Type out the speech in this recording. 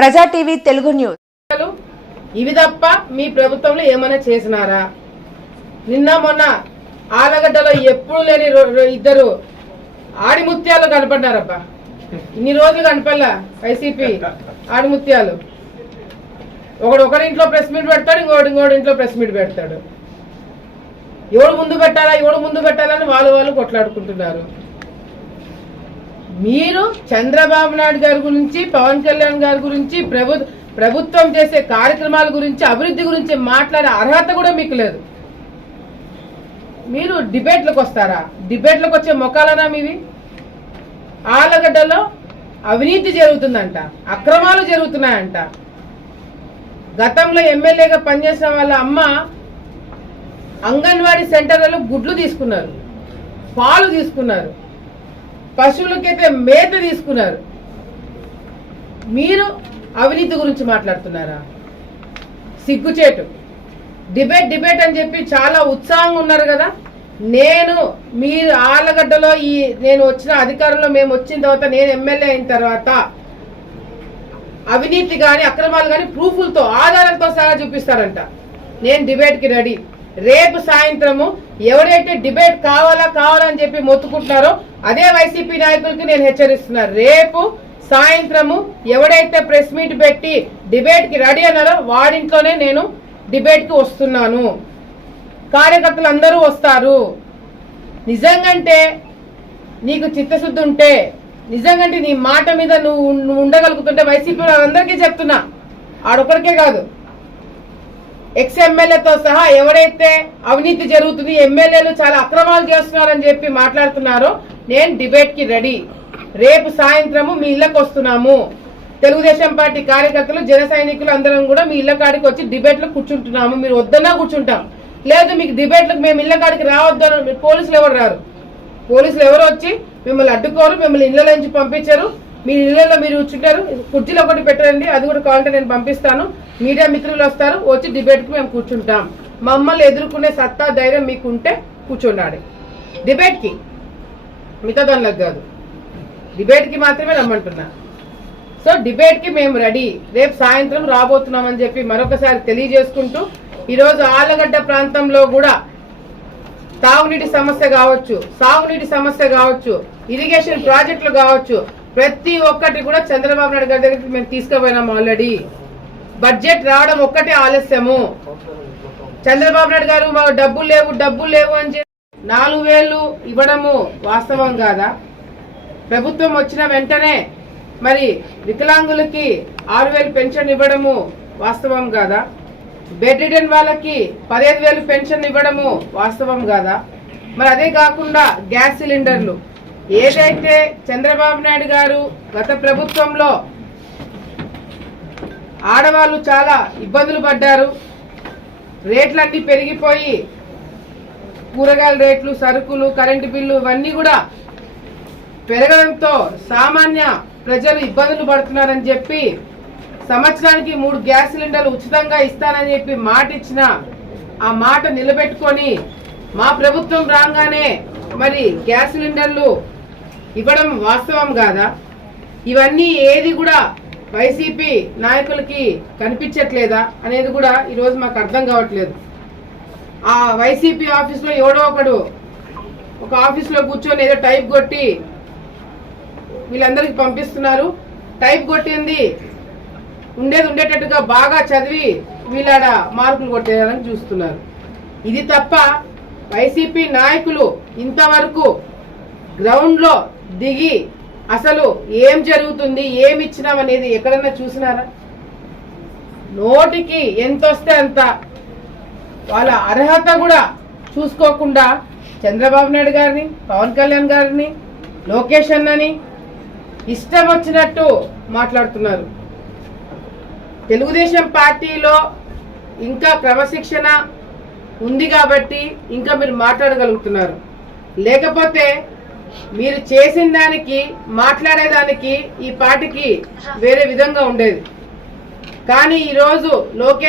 ప్రజా TV Telugu news. ఇవి తప్ప మీ ప్రభుత్వంలో ఏమైనా చేసినారా? నిన్న మొన్న ఆలగడ్డలో ఎప్పుడు లేని ఇద్దరు ఆడిముత్యాలు కనపడ్డారబ్బా. ఇన్ని రోజులు కనపల్లా వైసీపీ ఆడిముత్యాలు. ఒకరింట్లో ప్రెస్ మీట్ పెడతాడు, ఇంకోటి ఇంట్లో ప్రెస్ మీట్ పెడతాడు. ఎవడు ముందు పెట్టాలని వాళ్ళు కొట్లాడుకుంటున్నారు. మీరు చంద్రబాబు నాయుడు గారి గురించి, పవన్ కళ్యాణ్ గారి గురించి, ప్రభుత్వం చేసే కార్యక్రమాల గురించి, అభివృద్ధి గురించి మాట్లాడే అర్హత కూడా మీకు లేదు. మీరు డిబేట్లకు వస్తారా? డిబేట్లకు వచ్చే మొక్కలనా మీవి? ఆలగడ్డలో అవినీతి జరుగుతుందంట, అక్రమాలు జరుగుతున్నాయంట. గతంలో ఎమ్మెల్యేగా పనిచేసిన వాళ్ళ అమ్మ అంగన్వాడీ సెంటర్లలో గుడ్లు తీసుకున్నారు, పాలు తీసుకున్నారు, పశువులకైతే మేత తీసుకున్నారు. మీరు అవినీతి గురించి మాట్లాడుతున్నారా? సిగ్గుచేటు. డిబేట్ అని చెప్పి చాలా ఉత్సాహంగా ఉన్నారు కదా. మీరు ఆలగడ్డలో నేను వచ్చిన అధికారంలో మేము వచ్చిన తర్వాత, నేను ఎమ్మెల్యే అయిన తర్వాత అవినీతి కానీ అక్రమాలు కానీ ప్రూఫ్లతో, ఆధారాలతో సహా చూపిస్తారంట. నేను డిబేట్కి రెడీ. రేపు సాయంత్రము ఎవరైతే డిబేట్ కావాలని చెప్పి మొత్తుకుంటున్నారో అదే వైసీపీ నాయకులకి నేను హెచ్చరిస్తున్నాను. రేపు సాయంత్రము ఎవడైతే ప్రెస్ మీట్ పెట్టి డిబేట్ కి రెడీ అన్నారో వాడింట్లోనే నేను డిబేట్ కి వస్తున్నాను. కార్యకర్తలు అందరూ వస్తారు. నిజంగంటే నీకు చిత్తశుద్ధి ఉంటే, నిజంగంటే నీ మాట మీద నువ్వు ఉండగలుగుతుంటే, వైసీపీ వాళ్ళందరికీ చెప్తున్నా, ఆడొక్కడికే కాదు, ఎక్స్ ఎమ్మెల్యేతో సహా ఎవరైతే అవినీతి జరుగుతుంది, ఎమ్మెల్యేలు చాలా అక్రమాలు చేస్తున్నారని చెప్పి మాట్లాడుతున్నారో, నేను డిబేట్ కి రెడీ. రేపు సాయంత్రము మీ ఇళ్లకు వస్తున్నాము. తెలుగుదేశం పార్టీ కార్యకర్తలు, జన సైనికులు అందరం కూడా మీ ఇళ్ల కాడికి వచ్చి డిబేట్ లో కూర్చుంటున్నాము. మీరు వద్దన్నా కూర్చుంటాం. లేదు మీకు డిబేట్లకు మేము ఇళ్ల కాడికి రావద్దు, పోలీసులు ఎవరు రారు. పోలీసులు ఎవరు వచ్చి మిమ్మల్ని అడ్డుకోరు, మిమ్మల్ని ఇళ్ల నుంచి పంపించారు. మీ ఇళ్లలో మీరు కూర్చుంటారు. కుర్చీలో ఒకటి పెట్టండి, అది కూడా కావాలంటే నేను పంపిస్తాను. మీడియా మిత్రులు వస్తారు, వచ్చి డిబేట్ కి మేము కూర్చుంటాం. మమ్మల్ని ఎదుర్కొనే సత్తా ధైర్యం మీకు ఉంటే కూర్చుండాలి డిబేట్ కి, మిగతా దానిలకు కాదు. డిబేట్ కి మాత్రమే రమ్మంటున్నా. సో డిబేట్ కి మేము రెడీ. రేపు సాయంత్రం రాబోతున్నామని చెప్పి మరొకసారి తెలియజేసుకుంటూ, ఈరోజు ఆలగడ్డ ప్రాంతంలో కూడా తాగునీటి సమస్య కావచ్చు, సాగునీటి సమస్య కావచ్చు, ఇరిగేషన్ ప్రాజెక్టులు కావచ్చు, ప్రతి ఒక్కటి కూడా చంద్రబాబు నాయుడు గారి దగ్గరికి మేము తీసుకుపోయినాం. ఆల్రెడీ బడ్జెట్ రావడం ఒక్కటే ఆలస్యము. చంద్రబాబు నాయుడు గారు మాకు డబ్బులు లేవు అని చెప్పి 4,000 ఇవ్వడము వాస్తవం కాదా? ప్రభుత్వం వచ్చిన వెంటనే మరి వికలాంగులకి 6,000 పెన్షన్ ఇవ్వడము వాస్తవం కాదా? బెడ్ రిడెన్ వాళ్ళకి 15,000 పెన్షన్ ఇవ్వడము వాస్తవం కాదా? మరి అదే కాకుండా గ్యాస్ సిలిండర్లు ఏదైతే చంద్రబాబు నాయుడు గారు గత ప్రభుత్వంలో ఆడవాళ్ళు చాలా ఇబ్బందులు పడ్డారు, రేట్లన్నీ పెరిగిపోయి కూరగాయల రేట్లు, సరుకులు, కరెంటు బిల్లు ఇవన్నీ కూడా పెరగడంతో సామాన్య ప్రజలు ఇబ్బందులు పడుతున్నారని చెప్పి సంవత్సరానికి 3 గ్యాస్ సిలిండర్లు ఉచితంగా ఇస్తానని చెప్పి మాట ఇచ్చిన ఆ మాట నిలబెట్టుకొని మా ప్రభుత్వం రాగానే మరి గ్యాస్ సిలిండర్లు ఇవ్వడం వాస్తవం కాదా? ఇవన్నీ ఏది కూడా వైసీపీ నాయకులకి కనిపించట్లేదా అనేది కూడా ఈరోజు మాకు అర్థం కావట్లేదు. ఆ వైసీపీ ఆఫీస్లో ఎవడో ఒకడు ఒక ఆఫీస్లో కూర్చొని ఏదో టైప్ కొట్టి వీళ్ళందరికీ పంపిస్తున్నారు. టైప్ కొట్టింది ఉండేటట్టుగా బాగా చదివి వీళ్ళాడ మార్కులు కొట్టేయాలని చూస్తున్నారు. ఇది తప్ప వైసీపీ నాయకులు ఇంతవరకు గ్రౌండ్ లో దిగి అసలు ఏం జరుగుతుంది, ఏమి ఇచ్చినాం అనేది ఎక్కడన్నా చూసినారా? నోటికి ఎంత వస్తే అంత, వాళ్ళ అర్హత కూడా చూసుకోకుండా చంద్రబాబు నాయుడు గారిని, పవన్ కళ్యాణ్ గారిని, లోకేష్ అన్నని ఇష్టం వచ్చినట్టు మాట్లాడుతున్నారు. తెలుగుదేశం పార్టీలో ఇంకా క్రమశిక్షణ ఉంది కాబట్టి ఇంకా మీరు మాట్లాడగలుగుతున్నారు. లేకపోతే మీరు చేసిన దానికి, మాట్లాడేదానికి ఈ పార్టీకి వేరే విధంగా ఉండేది. కానీ ఈరోజు లోకేష్